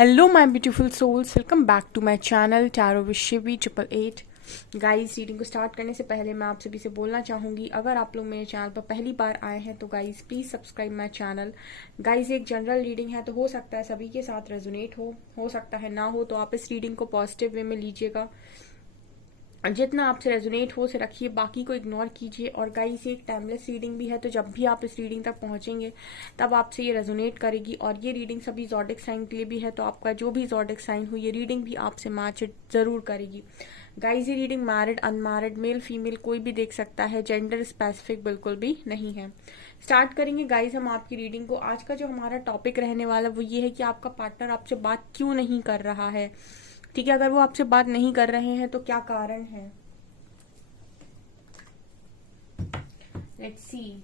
Hello my beautiful souls, welcome back to my channel tarot with Shivi 888। Guys, reading को start करने से पहले मैं आप सभी से बोलना चाहूँगी, अगर आप लोग मेरे चैनल पर पहली बार आए हैं तो guys please subscribe my channel. Guys, एक जनरल रीडिंग है तो हो सकता है सभी के साथ रेजोनेट हो सकता है ना हो, तो आप इस रीडिंग को पॉजिटिव वे में लीजिएगा। जितना आपसे रेजोनेट हो उसे रखिए, बाकी को इग्नोर कीजिए। और गाइस, ये एक टाइमलेस रीडिंग भी है, तो जब भी आप इस रीडिंग तक पहुंचेंगे तब आपसे ये रेजोनेट करेगी। और ये रीडिंग सभी ज़ोडिक साइन के लिए भी है, तो आपका जो भी ज़ोडिक साइन हो ये रीडिंग भी आपसे मैच जरूर करेगी। गाइस, ये reading married unmarried male female कोई भी देख सकता है, जेंडर स्पेसिफिक बिल्कुल भी नहीं है। स्टार्ट करेंगे गाइस हम आपकी रीडिंग को। आज का जो हमारा टॉपिक रहने वाला वो ये है कि आपका पार्टनर आपसे बात क्यों नहीं कर रहा है। ठीक है, अगर वो आपसे बात नहीं कर रहे हैं तो क्या कारण है। Let's see.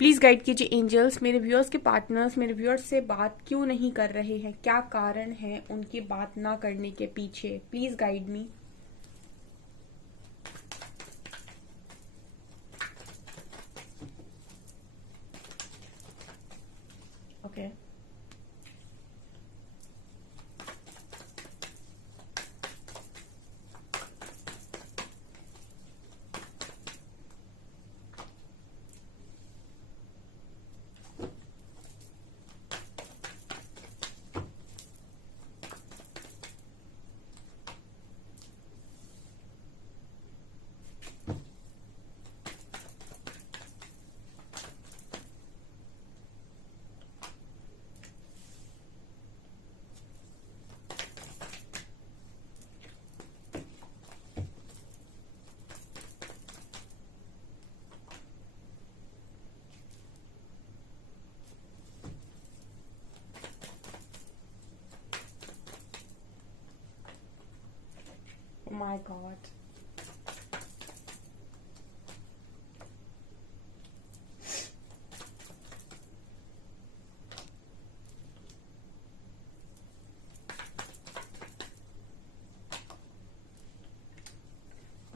प्लीज गाइड कीजिए एंजल्स, मेरे व्यूअर्स के पार्टनर्स मेरे व्यूअर्स से बात क्यों नहीं कर रहे हैं, क्या कारण है उनकी बात ना करने के पीछे। Please guide me. Okay, oh my god।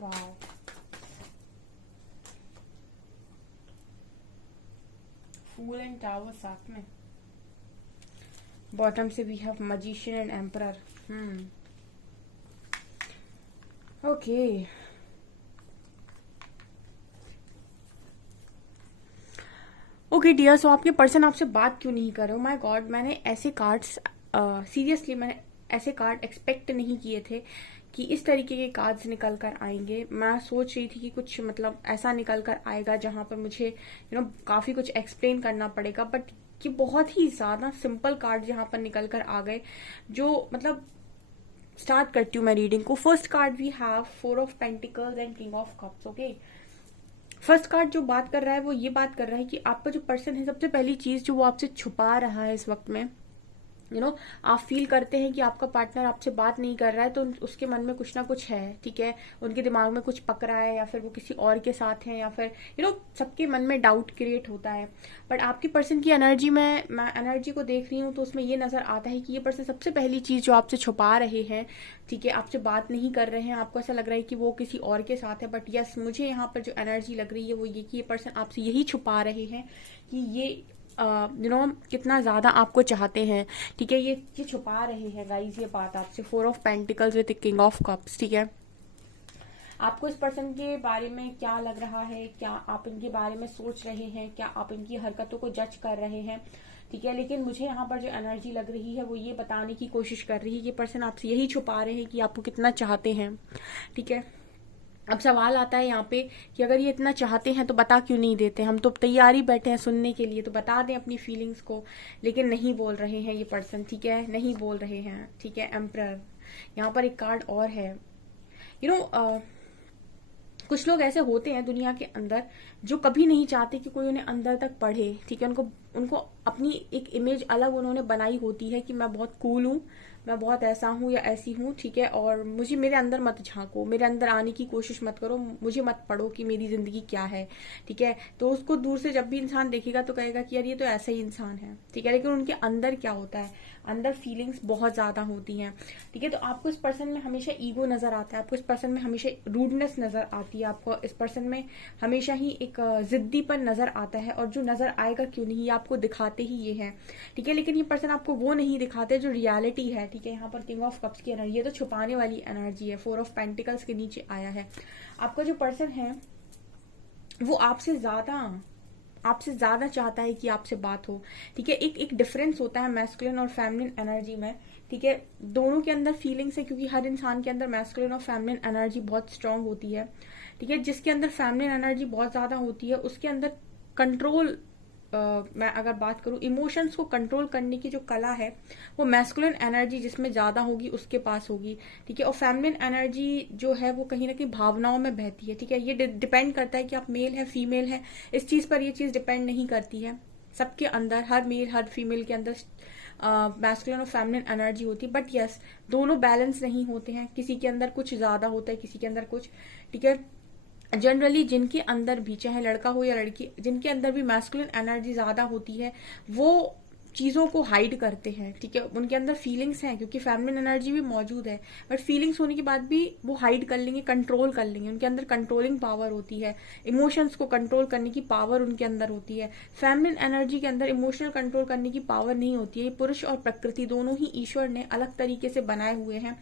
Wow, fool and tower साथ में। बॉटम से we have magician and emperor. Okay, okay dear, so आपके पर्सन आपसे बात क्यों नहीं कर रहे हो। माय गॉड, मैंने ऐसे कार्ड्स सीरियसली मैंने ऐसे कार्ड एक्सपेक्ट नहीं किए थे कि इस तरीके के कार्ड्स निकल कर आएंगे। मैं सोच रही थी कि कुछ मतलब ऐसा निकल कर आएगा जहां पर मुझे काफी कुछ एक्सप्लेन करना पड़ेगा, बट ये बहुत ही ज्यादा सिंपल कार्ड जहां पर निकल कर आ गए। जो मतलब स्टार्ट करती हूँ मैं रीडिंग को। First card we have 4 of pentacles and king of cups. Okay, first card जो बात कर रहा है वो ये बात कर रहा है कि आपका जो पर्सन है, सबसे पहली चीज जो वो आपसे छुपा रहा है इस वक्त में, आप फील करते हैं कि आपका पार्टनर आपसे बात नहीं कर रहा है तो उसके मन में कुछ ना कुछ है। ठीक है, उनके दिमाग में कुछ पक रहा है, या फिर वो किसी और के साथ है, या फिर सबके मन में डाउट क्रिएट होता है। बट आपके पर्सन की एनर्जी में मैं एनर्जी को देख रही हूँ तो उसमें ये नजर आता है कि ये पर्सन सबसे पहली चीज जो आपसे छुपा रहे हैं, ठीक है, आपसे बात नहीं कर रहे हैं, आपको ऐसा लग रहा है कि वो किसी और के साथ है। बट यस, मुझे यहाँ पर जो एनर्जी लग रही है वो ये कि ये पर्सन आपसे यही छुपा रहे हैं कि ये कितना ज्यादा आपको चाहते हैं। ठीक है, ये छुपा रहे हैं गाइस ये बात आपसे। 4 of pentacles with king of cups. ठीक है, आपको इस पर्सन के बारे में क्या लग रहा है, क्या आप इनके बारे में सोच रहे हैं, क्या आप इनकी हरकतों को जज कर रहे हैं। ठीक है, लेकिन मुझे यहाँ पर जो एनर्जी लग रही है वो ये बताने की कोशिश कर रही है कि पर्सन आपसे यही छुपा रहे हैं कि आपको कितना चाहते हैं। ठीक है, अब सवाल आता है यहाँ पे कि अगर ये इतना चाहते हैं तो बता क्यों नहीं देते। हम तो तैयारी बैठे हैं सुनने के लिए, तो बता दें अपनी फीलिंग्स को, लेकिन नहीं बोल रहे हैं ये पर्सन। ठीक है, नहीं बोल रहे हैं। ठीक है, एम्परर। यहाँ पर एक कार्ड और है। कुछ लोग ऐसे होते हैं दुनिया के अंदर जो कभी नहीं चाहते कि कोई उन्हें अंदर तक पढ़े। ठीक है, उनको उनको अपनी एक इमेज अलग उन्होंने बनाई होती है कि मैं बहुत कूल हूँ, मैं बहुत ऐसा हूँ या ऐसी हूँ। ठीक है, और मुझे मेरे अंदर मत झांको, मेरे अंदर आने की कोशिश मत करो, मुझे मत पढ़ो कि मेरी जिंदगी क्या है। ठीक है, तो उसको दूर से जब भी इंसान देखेगा तो कहेगा कि यार ये तो ऐसा ही इंसान है। ठीक है, लेकिन उनके अंदर क्या होता है अंदर फीलिंग्स बहुत ज्यादा होती हैं, ठीक है। तो आपको इस पर्सन में हमेशा ईगो नजर आता है, आपको इस पर्सन में हमेशा रूडनेस नजर आती है, आपको इस पर्सन में हमेशा ही एक जिद्दीपन नजर आता है, और जो नजर आएगा क्यों नहीं, ये आपको दिखाते ही ये है, ठीक है। लेकिन ये पर्सन आपको वो नहीं दिखाते जो रियलिटी है, ठीक है। यहाँ पर किंग ऑफ कप्स की एनर्जी है, तो छुपाने वाली एनर्जी है, 4 ऑफ पेंटिकल्स के नीचे आया है। आपका जो पर्सन है वो आपसे ज्यादा चाहता है कि आपसे बात हो, ठीक है। एक डिफरेंस होता है मैस्कुलिन और फेमिनिन एनर्जी में, ठीक है। दोनों के अंदर फीलिंग्स है, क्योंकि हर इंसान के अंदर मैस्कुलिन और फेमिनिन एनर्जी बहुत स्ट्रांग होती है, ठीक है। जिसके अंदर फेमिनिन एनर्जी बहुत ज्यादा होती है उसके अंदर कंट्रोल, मैं अगर बात करूं इमोशंस को कंट्रोल करने की जो कला है वो मैस्कुलिन एनर्जी जिसमें ज्यादा होगी उसके पास होगी, ठीक है। और फेमिनिन एनर्जी जो है वो कहीं ना कहीं भावनाओं में बहती है, ठीक है। ये डिपेंड करता है कि आप मेल है फीमेल है, इस चीज पर ये चीज डिपेंड नहीं करती है। सबके अंदर, हर मेल हर फीमेल के अंदर मैस्कुलिन और फेमिनिन एनर्जी होती है, बट यस दोनों बैलेंस नहीं होते हैं, किसी के अंदर कुछ ज्यादा होता है, किसी के अंदर कुछ, ठीक है। जनरली जिनके अंदर भी, चाहे लड़का हो या लड़की, जिनके अंदर भी मैस्कुलिन एनर्जी ज्यादा होती है वो चीजों को हाइड करते हैं, ठीक है। उनके अंदर फीलिंग्स हैं क्योंकि फेमिनिन एनर्जी भी मौजूद है, बट फीलिंग्स होने के बाद भी वो हाइड कर लेंगे, कंट्रोल कर लेंगे। उनके अंदर कंट्रोलिंग पावर होती है, इमोशंस को कंट्रोल करने की पावर उनके अंदर होती है। फेमिनिन एनर्जी के अंदर इमोशनल कंट्रोल करने की पावर नहीं होती है। ये पुरुष और प्रकृति दोनों ही ईश्वर ने अलग तरीके से बनाए हुए हैं।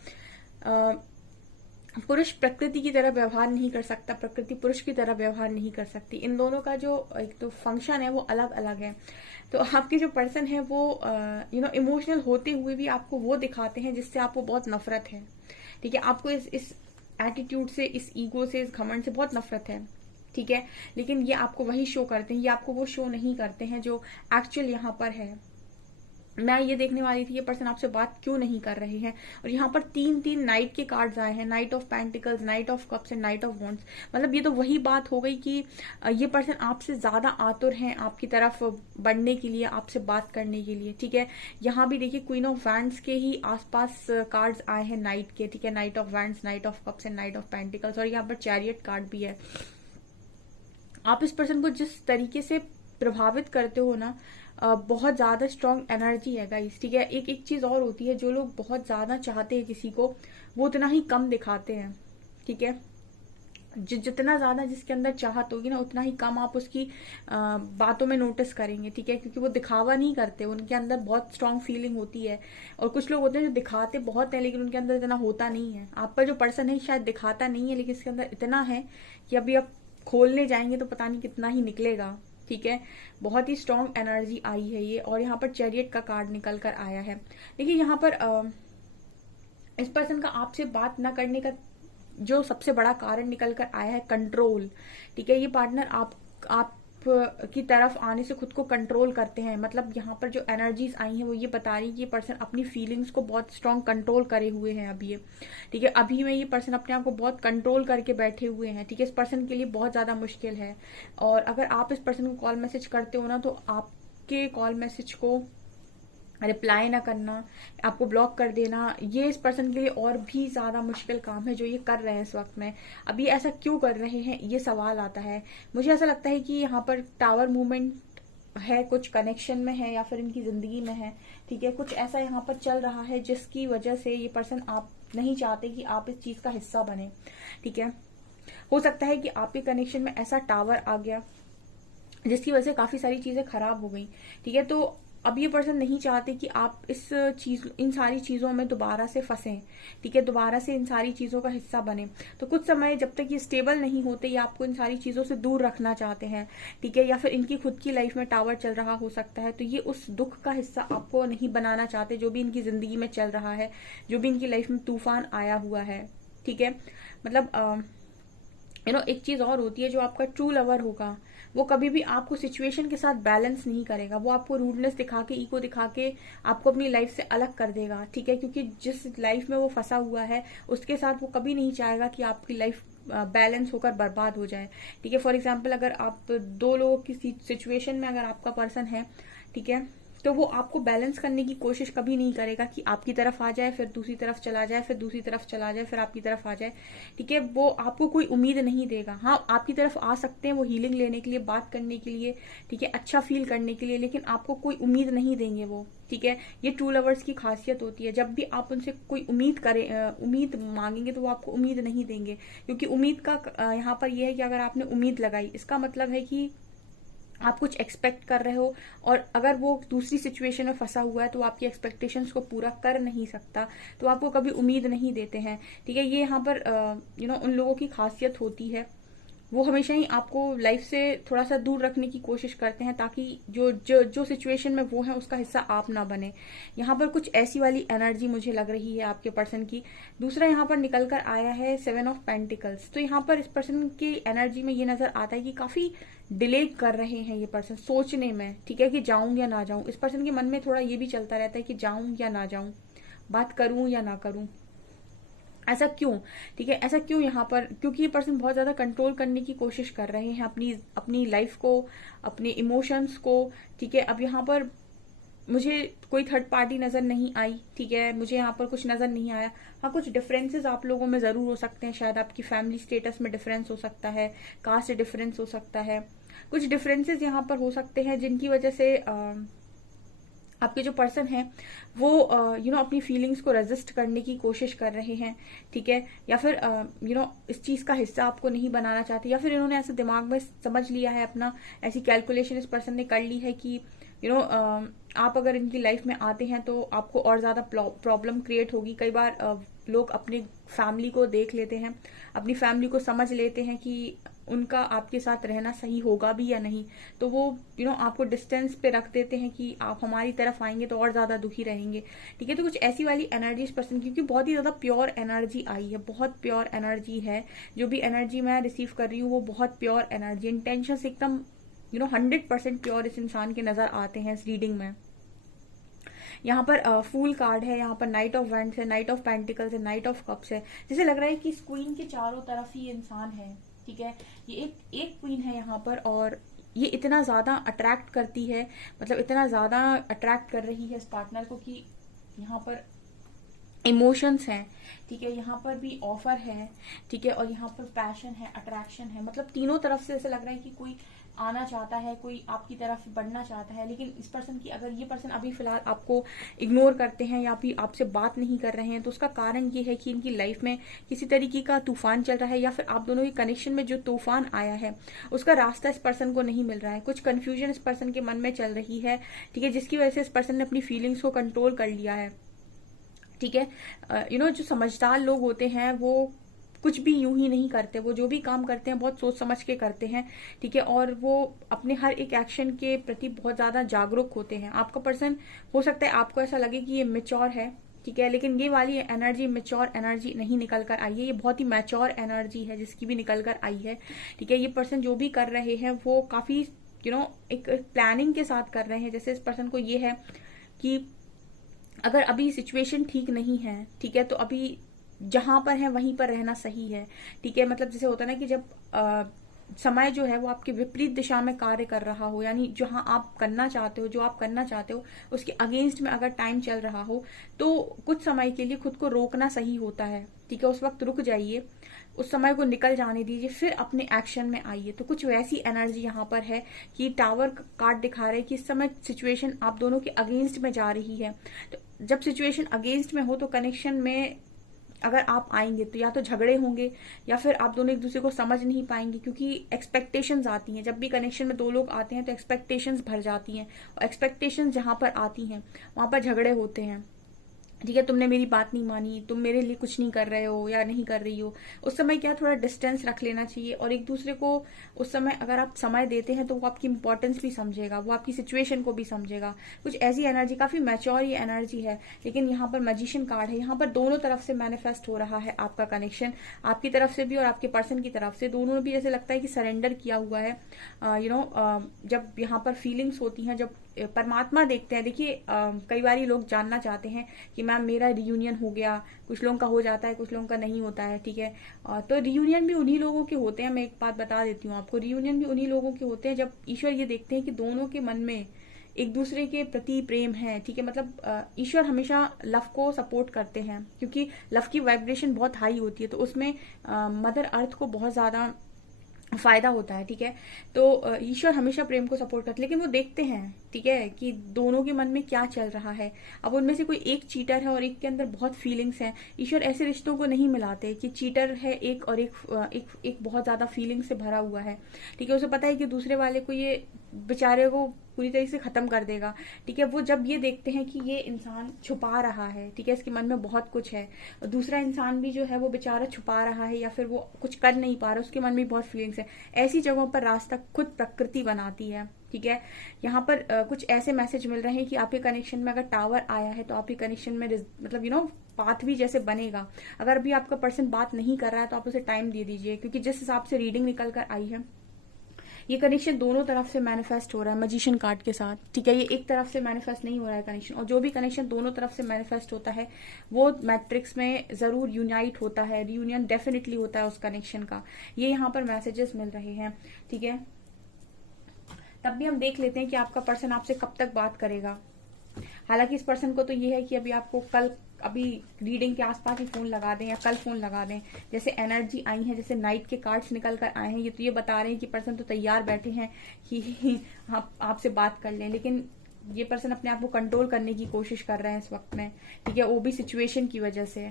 पुरुष प्रकृति की तरह व्यवहार नहीं कर सकता, प्रकृति पुरुष की तरह व्यवहार नहीं कर सकती। इन दोनों का जो एक तो फंक्शन है वो अलग अलग है। तो आपके जो पर्सन है वो इमोशनल होते हुए भी आपको वो दिखाते हैं जिससे आपको बहुत नफरत है, ठीक है। आपको इस एटीट्यूड से, इस ईगो से, इस घमंड से बहुत नफरत है, ठीक है। लेकिन ये आपको वही शो करते हैं, ये आपको वो शो नहीं करते हैं जो एक्चुअल यहाँ पर है। मैं ये देखने वाली थी ये पर्सन आपसे बात क्यों नहीं कर रहे हैं, और यहाँ पर 3 नाइट के कार्ड्स आए हैं, night of pentacles, night of cups and night of wands. मतलब ये तो वही बात हो गई कि ये पर्सन आपसे ज्यादा आतुर हैं आपकी तरफ बढ़ने के लिए, आपसे बात करने के लिए, ठीक है। यहाँ भी देखिए क्वीन ऑफ वैंड्स के ही आसपास कार्ड्स आए हैं नाइट के, ठीक है। Night of wands, night of cups and night of pentacles, और यहाँ पर चैरियट कार्ड भी है। आप इस पर्सन को जिस तरीके से प्रभावित करते हो ना, बहुत ज्यादा स्ट्रॉन्ग एनर्जी है गाइस, ठीक है। एक चीज और होती है, जो लोग बहुत ज्यादा चाहते हैं किसी को वो उतना ही कम दिखाते हैं, ठीक है। जितना ज्यादा जिसके अंदर चाहत होगी ना उतना ही कम आप उसकी बातों में नोटिस करेंगे, ठीक है। क्योंकि वो दिखावा नहीं करते, उनके अंदर बहुत स्ट्रांग फीलिंग होती है। और कुछ लोग होते हैं जो दिखाते बहुत है लेकिन उनके अंदर इतना होता नहीं है। आपका जो पर्सन है शायद दिखाता नहीं है लेकिन इसके अंदर इतना है कि अभी आप खोलने जाएंगे तो पता नहीं कितना ही निकलेगा, ठीक है। बहुत ही स्ट्रॉन्ग एनर्जी आई है ये। और यहाँ पर चैरियट का कार्ड निकल कर आया है। देखिए यहाँ पर इस पर्सन का आपसे बात न करने का जो सबसे बड़ा कारण निकल कर आया है कंट्रोल, ठीक है। ये पार्टनर आप की तरफ आने से खुद को कंट्रोल करते हैं। मतलब यहाँ पर जो एनर्जीज आई हैं वो ये बता रही है कि ये पर्सन अपनी फीलिंग्स को बहुत स्ट्रांग कंट्रोल करे हुए हैं अभी ये, ठीक है। अभी में ये पर्सन अपने आप को बहुत कंट्रोल करके बैठे हुए हैं, ठीक है। इस पर्सन के लिए बहुत ज्यादा मुश्किल है। और अगर आप इस पर्सन को कॉल मैसेज करते हो ना तो आपके कॉल मैसेज को रिप्लाई ना करना, आपको ब्लॉक कर देना, ये इस पर्सन के लिए और भी ज्यादा मुश्किल काम है जो ये कर रहे हैं इस वक्त में। अभी ऐसा क्यों कर रहे हैं ये सवाल आता है। मुझे ऐसा लगता है कि यहाँ पर टावर मूवमेंट है, कुछ कनेक्शन में है या फिर इनकी जिंदगी में है, ठीक है। कुछ ऐसा यहाँ पर चल रहा है जिसकी वजह से ये पर्सन आप नहीं चाहते कि आप इस चीज का हिस्सा बने, ठीक है। हो सकता है कि आपके कनेक्शन में ऐसा टावर आ गया जिसकी वजह से काफी सारी चीजें खराब हो गई, ठीक है। तो अब ये पर्सन नहीं चाहते कि आप इन सारी चीजों में दोबारा से फंसें, ठीक है, दोबारा से इन सारी चीजों का हिस्सा बने। तो कुछ समय जब तक ये स्टेबल नहीं होते या आपको इन सारी चीजों से दूर रखना चाहते हैं, ठीक है। या फिर इनकी खुद की लाइफ में टावर चल रहा हो सकता है, तो ये उस दुख का हिस्सा आपको नहीं बनाना चाहते जो भी इनकी जिंदगी में चल रहा है, जो भी इनकी लाइफ में तूफान आया हुआ है, ठीक है। मतलब एक चीज और होती है, जो आपका ट्रू लवर होगा वो कभी भी आपको सिचुएशन के साथ बैलेंस नहीं करेगा। वो आपको रूडनेस दिखा के, ईगो दिखा के आपको अपनी लाइफ से अलग कर देगा, ठीक है। क्योंकि जिस लाइफ में वो फंसा हुआ है उसके साथ वो कभी नहीं चाहेगा कि आपकी लाइफ बैलेंस होकर बर्बाद हो जाए, ठीक है। फॉर एग्जाम्पल अगर आप 2 लोगों की सिचुएशन में अगर आपका पर्सन है, ठीक है, तो वो आपको बैलेंस करने की कोशिश कभी नहीं करेगा कि आपकी तरफ आ जाए, फिर दूसरी तरफ चला जाए, फिर दूसरी तरफ चला जाए, फिर आपकी तरफ आ जाए। ठीक है, वो आपको कोई उम्मीद नहीं देगा। हाँ, आपकी तरफ आ सकते हैं वो हीलिंग लेने के लिए, बात करने के लिए, ठीक है, अच्छा फील करने के लिए, लेकिन आपको कोई उम्मीद नहीं देंगे वो। ठीक है, ये ट्रू लवर्स की खासियत होती है। जब भी आप उनसे कोई उम्मीद करें, उम्मीद मांगेंगे तो वो आपको उम्मीद नहीं देंगे, क्योंकि उम्मीद का यहाँ पर यह है कि अगर आपने उम्मीद लगाई, इसका मतलब है कि आप कुछ एक्सपेक्ट कर रहे हो, और अगर वो दूसरी सिचुएशन में फंसा हुआ है तो आपकी एक्सपेक्टेशंस को पूरा कर नहीं सकता, तो आपको कभी उम्मीद नहीं देते हैं। ठीक है, ये यहाँ पर उन लोगों की खासियत होती है। वो हमेशा ही आपको लाइफ से थोड़ा सा दूर रखने की कोशिश करते हैं, ताकि जो जो जो सिचुएशन में वो है उसका हिस्सा आप ना बने। यहाँ पर कुछ ऐसी वाली एनर्जी मुझे लग रही है आपके पर्सन की। दूसरा यहाँ पर निकल कर आया है 7 ऑफ पेंटिकल्स। तो यहाँ पर इस पर्सन की एनर्जी में ये नजर आता है कि काफी डिले कर रहे हैं ये पर्सन सोचने में। ठीक है, कि जाऊं या ना जाऊं। इस पर्सन के मन में थोड़ा ये भी चलता रहता है कि जाऊं या ना जाऊं, बात करूं या ना करूं। ऐसा क्यों? ठीक है, ऐसा क्यों यहाँ पर? क्योंकि ये पर्सन बहुत ज्यादा कंट्रोल करने की कोशिश कर रहे हैं अपनी अपनी लाइफ को, अपने इमोशंस को। ठीक है, अब यहाँ पर मुझे कोई थर्ड पार्टी नजर नहीं आई। ठीक है, मुझे यहाँ पर कुछ नजर नहीं आया। हाँ, कुछ डिफरेंसेस आप लोगों में जरूर हो सकते हैं। शायद आपकी फैमिली स्टेटस में डिफरेंस हो सकता है, कास्ट डिफरेंस हो सकता है। कुछ डिफरेंसेस यहाँ पर हो सकते हैं जिनकी वजह से आपके जो पर्सन है वो अपनी फीलिंग्स को रेजिस्ट करने की कोशिश कर रहे हैं। ठीक है, या फिर इस चीज का हिस्सा आपको नहीं बनाना चाहते, या फिर इन्होंने ऐसे दिमाग में समझ लिया है, अपना ऐसी कैलकुलेशन इस पर्सन ने कर ली है कि आप अगर इनकी लाइफ में आते हैं तो आपको और ज्यादा प्रॉब्लम क्रिएट होगी। कई बार लोग अपनी फैमिली को देख लेते हैं, अपनी फैमिली को समझ लेते हैं कि उनका आपके साथ रहना सही होगा भी या नहीं, तो वो आपको डिस्टेंस पे रख देते हैं कि आप हमारी तरफ आएंगे तो और ज्यादा दुखी रहेंगे। ठीक है, तो कुछ ऐसी वाली एनर्जी इस पर्सन, क्योंकि बहुत ही ज्यादा प्योर एनर्जी आई है, बहुत प्योर एनर्जी है। जो भी एनर्जी मैं रिसीव कर रही हूँ वो बहुत प्योर एनर्जी, इंटेंशन एकदम 100% प्योर इस इंसान के नजर आते हैं इस रीडिंग में। यहाँ पर फूल कार्ड है, यहाँ पर नाइट ऑफ वैंड्स है, नाइट ऑफ पेंटिकल्स है, नाइट ऑफ कप्स है। जैसे लग रहा है कि इस क्वीन के चारों तरफ ही इंसान है। ठीक है, ये एक क्वीन है यहाँ पर, और ये इतना ज्यादा अट्रैक्ट करती है, मतलब इतना ज्यादा अट्रैक्ट कर रही है इस पार्टनर को कि यहाँ पर इमोशंस हैं। ठीक है, यहाँ पर भी ऑफर है। ठीक है, और यहाँ पर पैशन है, अट्रैक्शन है, मतलब तीनों तरफ से ऐसे लग रहा है कि कोई आना चाहता है, कोई आपकी तरफ बढ़ना चाहता है। लेकिन इस पर्सन की, अगर ये पर्सन अभी फिलहाल आपको इग्नोर करते हैं या फिर आपसे बात नहीं कर रहे हैं, तो उसका कारण ये है कि इनकी लाइफ में किसी तरीके का तूफान चल रहा है, या फिर आप दोनों के कनेक्शन में जो तूफान आया है उसका रास्ता इस पर्सन को नहीं मिल रहा है। कुछ कंफ्यूजन इस पर्सन के मन में चल रही है। ठीक है, जिसकी वजह से इस पर्सन ने अपनी फीलिंग्स को कंट्रोल कर लिया है। ठीक है, जो समझदार लोग होते हैं वो कुछ भी यूं ही नहीं करते, वो जो भी काम करते हैं बहुत सोच समझ के करते हैं। ठीक है, और वो अपने हर एक एक्शन के प्रति बहुत ज्यादा जागरूक होते हैं। आपका पर्सन, हो सकता है आपको ऐसा लगे कि ये मेच्योर है, ठीक है, लेकिन ये वाली एनर्जी मेच्योर एनर्जी नहीं निकल कर आई है, ये बहुत ही मैच्योर एनर्जी है जिसकी भी निकल कर आई है। ठीक है, ये पर्सन जो भी कर रहे हैं वो काफी एक प्लानिंग के साथ कर रहे हैं। जैसे इस पर्सन को ये है कि अगर अभी सिचुएशन ठीक नहीं है, ठीक है, तो अभी जहां पर है वहीं पर रहना सही है। ठीक है, मतलब जैसे होता है ना कि जब समय जो है वो आपके विपरीत दिशा में कार्य कर रहा हो, यानी जहां आप करना चाहते हो, जो आप करना चाहते हो उसके अगेंस्ट में अगर टाइम चल रहा हो, तो कुछ समय के लिए खुद को रोकना सही होता है। ठीक है, उस वक्त रुक जाइए, उस समय को निकल जाने दीजिए, फिर अपने एक्शन में आइए। तो कुछ वैसी एनर्जी यहाँ पर है कि टावर कार्ड दिखा रहे हैं कि इस समय सिचुएशन आप दोनों के अगेंस्ट में जा रही है। तो जब सिचुएशन अगेंस्ट में हो तो कनेक्शन में अगर आप आएंगे तो या तो झगड़े होंगे, या फिर आप दोनों एक दूसरे को समझ नहीं पाएंगे, क्योंकि एक्सपेक्टेशंस आती हैं। जब भी कनेक्शन में दो लोग आते हैं तो एक्सपेक्टेशंस भर जाती हैं, और एक्सपेक्टेशंस जहां पर आती हैं वहां पर झगड़े होते हैं। ठीक है, तुमने मेरी बात नहीं मानी, तुम मेरे लिए कुछ नहीं कर रहे हो या नहीं कर रही हो। उस समय क्या थोड़ा डिस्टेंस रख लेना चाहिए, और एक दूसरे को उस समय अगर आप समय देते हैं तो वो आपकी इंपॉर्टेंस भी समझेगा, वो आपकी सिचुएशन को भी समझेगा। कुछ ऐसी एनर्जी, काफी मैच्योर ये एनर्जी है। लेकिन यहाँ पर मैजिशियन कार्ड है, यहाँ पर दोनों तरफ से मैनिफेस्ट हो रहा है आपका कनेक्शन, आपकी तरफ से भी और आपके पर्सन की तरफ से। दोनों भी जैसे लगता है कि सरेंडर किया हुआ है। जब यहाँ पर फीलिंग्स होती हैं, जब परमात्मा देखते हैं, देखिए कई बार लोग जानना चाहते हैं कि मैम मेरा रियूनियन हो गया, कुछ लोगों का हो जाता है, कुछ लोगों का नहीं होता है। ठीक है, तो रियूनियन भी उन्हीं लोगों के होते हैं। मैं एक बात बता देती हूँ आपको, रियूनियन भी उन्हीं लोगों के होते हैं जब ईश्वर ये देखते हैं कि दोनों के मन में एक दूसरे के प्रति प्रेम है, ठीक है। मतलब ईश्वर हमेशा लव को सपोर्ट करते हैं, क्योंकि लव की वाइब्रेशन बहुत हाई होती है, तो उसमें मदर अर्थ को बहुत ज्यादा फायदा होता है, ठीक है। तो ईश्वर हमेशा प्रेम को सपोर्ट करते हैं, लेकिन वो देखते हैं, ठीक है, कि दोनों के मन में क्या चल रहा है। अब उनमें से कोई एक चीटर है और एक के अंदर बहुत फीलिंग्स हैं। ईश्वर ऐसे रिश्तों को नहीं मिलाते कि चीटर है एक और एक बहुत ज्यादा फीलिंग से भरा हुआ है, ठीक है। उसे पता है कि दूसरे वाले को ये बेचारे को पूरी तरीके से खत्म कर देगा, ठीक है। वो जब ये देखते हैं कि ये इंसान छुपा रहा है, ठीक है, इसके मन में बहुत कुछ है, और दूसरा इंसान भी जो है वो बेचारा छुपा रहा है या फिर वो कुछ कर नहीं पा रहा, उसके मन में बहुत फीलिंग्स है, ऐसी जगहों पर रास्ता खुद प्रकृति बनाती है, ठीक है। यहाँ पर कुछ ऐसे मैसेज मिल रहे हैं कि आपके कनेक्शन में अगर टावर आया है तो आपके कनेक्शन में मतलब पाथ भी जैसे बनेगा। अगर अभी आपका पर्सन बात नहीं कर रहा है तो आप उसे टाइम दे दीजिए, क्योंकि जिस हिसाब से रीडिंग निकल कर आई है, ये कनेक्शन दोनों तरफ से मैनिफेस्ट हो रहा है मजिशियन कार्ड के साथ, ठीक है। ये एक तरफ से मैनिफेस्ट नहीं हो रहा है कनेक्शन, और जो भी कनेक्शन दोनों तरफ से मैनिफेस्ट होता है वो मैट्रिक्स में जरूर यूनाइट होता है, रियूनियन डेफिनेटली होता है उस कनेक्शन का। ये यहाँ पर मैसेजेस मिल रहे हैं, ठीक है। तब भी हम देख लेते हैं कि आपका पर्सन आपसे कब तक बात करेगा। हालांकि इस पर्सन को तो ये है कि अभी आपको अभी रीडिंग के आसपास ही फोन लगा दें या कल फोन लगा दें। जैसे एनर्जी आई है, जैसे नाइट के कार्ड्स निकल कर आए हैं, ये तो ये बता रहे हैं कि पर्सन तो तैयार बैठे हैं कि आपसे बात कर लें, लेकिन ये पर्सन अपने आप को कंट्रोल करने की कोशिश कर रहे हैं इस वक्त में, ठीक है, वो भी सिचुएशन की वजह से।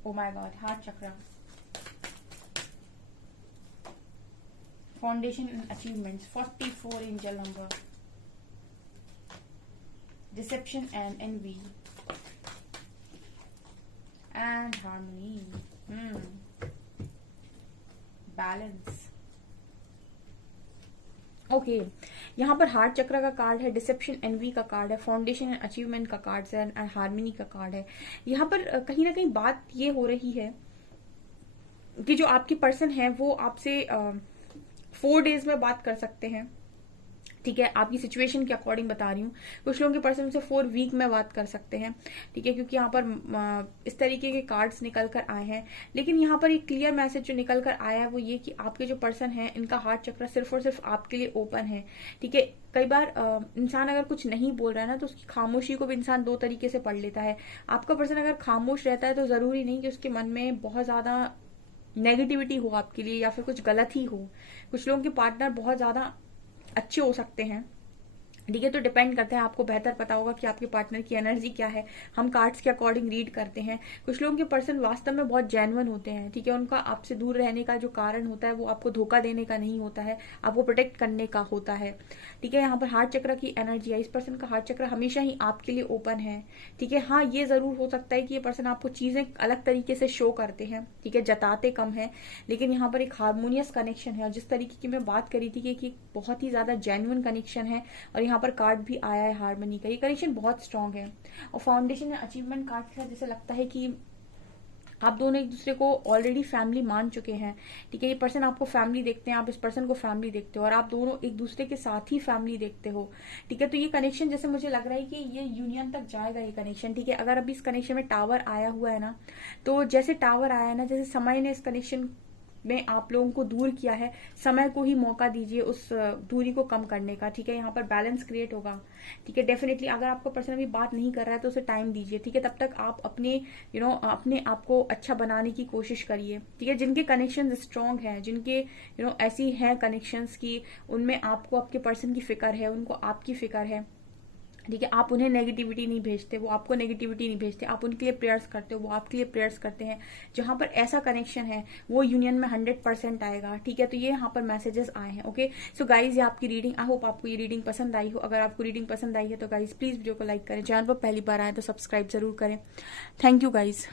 Oh my god, heart chakra, foundation and achievements, 44 angel number, deception and envy and harmony, balance. Okay, यहाँ पर हार्ट चक्र का कार्ड है, डिसेप्शन एनवी का कार्ड है, फाउंडेशन एंड अचीवमेंट का कार्ड है, एंड हार्मनी का कार्ड है। यहाँ पर कहीं ना कहीं बात ये हो रही है कि जो आपकी पर्सन है वो आपसे 4 डेज में बात कर सकते हैं, ठीक है। आपकी सिचुएशन के अकॉर्डिंग बता रही हूँ। कुछ लोगों के पर्सन से 4 वीक में बात कर सकते हैं, ठीक है, क्योंकि यहाँ पर इस तरीके के कार्ड्स निकल कर आए हैं। लेकिन यहाँ पर एक क्लियर मैसेज जो निकल कर आया है वो ये कि आपके जो पर्सन है इनका हार्ट चक्र सिर्फ और सिर्फ आपके लिए ओपन है, ठीक है। कई बार इंसान अगर कुछ नहीं बोल रहा है ना, तो उसकी खामोशी को भी इंसान 2 तरीके से पढ़ लेता है। आपका पर्सन अगर खामोश रहता है तो जरूरी नहीं कि उसके मन में बहुत ज्यादा नेगेटिविटी हो आपके लिए या फिर कुछ गलत ही हो। कुछ लोगों के पार्टनर बहुत ज्यादा अच्छे हो सकते हैं, ठीक है। तो डिपेंड करता है, आपको बेहतर पता होगा कि आपके पार्टनर की एनर्जी क्या है। हम कार्ड्स के अकॉर्डिंग रीड करते हैं। कुछ लोगों के पर्सन वास्तव में बहुत जेन्युइन होते हैं, ठीक है। उनका आपसे दूर रहने का जो कारण होता है वो आपको धोखा देने का नहीं होता है, आपको प्रोटेक्ट करने का होता है, ठीक है। यहाँ पर हार्ट चक्र की एनर्जी है, इस पर्सन का हार्ट चक्र हमेशा ही आपके लिए ओपन है, ठीक है। हाँ, ये जरूर हो सकता है कि ये पर्सन आपको चीजें अलग तरीके से शो करते हैं, ठीक है, जताते कम है, लेकिन यहाँ पर एक हार्मोनियस कनेक्शन है। और जिस तरीके की मैं बात करी थी कि बहुत ही ज्यादा जेन्युइन कनेक्शन है, और यहाँ पर कार्ड भी आया है हार्मनी का, ये कनेक्शन बहुत स्ट्रांग है। और फाउंडेशन या अचीवमेंट कार्ड के साथ जैसे लगता है कि आप दोनों एक दूसरे को ऑलरेडी फैमिली मान चुके हैं, ठीक है। ये पर्सन आपको फैमिली देखते हैं, आप इस पर्सन को फैमिली देखते हो, और आप दोनों एक दूसरे के साथ ही फैमिली देखते हो, ठीक है। तो ये कनेक्शन जैसे मुझे लग रहा है कि ये यूनियन तक जाएगा ये कनेक्शन, ठीक है। अगर अभी इस कनेक्शन में टावर आया हुआ है ना, तो जैसे टावर आया है ना, जैसे समय ने इस कनेक्शन में आप लोगों को दूर किया है, समय को ही मौका दीजिए उस दूरी को कम करने का, ठीक है। यहाँ पर बैलेंस क्रिएट होगा, ठीक है, डेफिनेटली। अगर आपका पर्सन अभी बात नहीं कर रहा है तो उसे टाइम दीजिए, ठीक है। तब तक आप अपने अपने आप को अच्छा बनाने की कोशिश करिए, ठीक है। जिनके कनेक्शन स्ट्रांग हैं, जिनके ऐसी हैं कनेक्शंस की उनमें आपको आपके पर्सन की फिक्र है, उनको आपकी फिक्र है, ठीक है। आप उन्हें नेगेटिविटी नहीं भेजते, वो आपको नेगेटिविटी नहीं भेजते, आप उनके लिए प्रेयर्स करते हो, वो आपके लिए प्रेयर्स करते हैं। जहां पर ऐसा कनेक्शन है वो यूनियन में 100% आएगा, ठीक है। तो ये यहाँ पर मैसेजेस आए हैं, ओके। सो गाइज, ये आपकी रीडिंग, आई होप आपको ये रीडिंग पसंद आई हो। अगर आपको रीडिंग पसंद आई है तो गाइज प्लीज वीडियो को लाइक करें, चैनल पर पहली बार आए तो सब्सक्राइब जरूर करें। Thank you guys.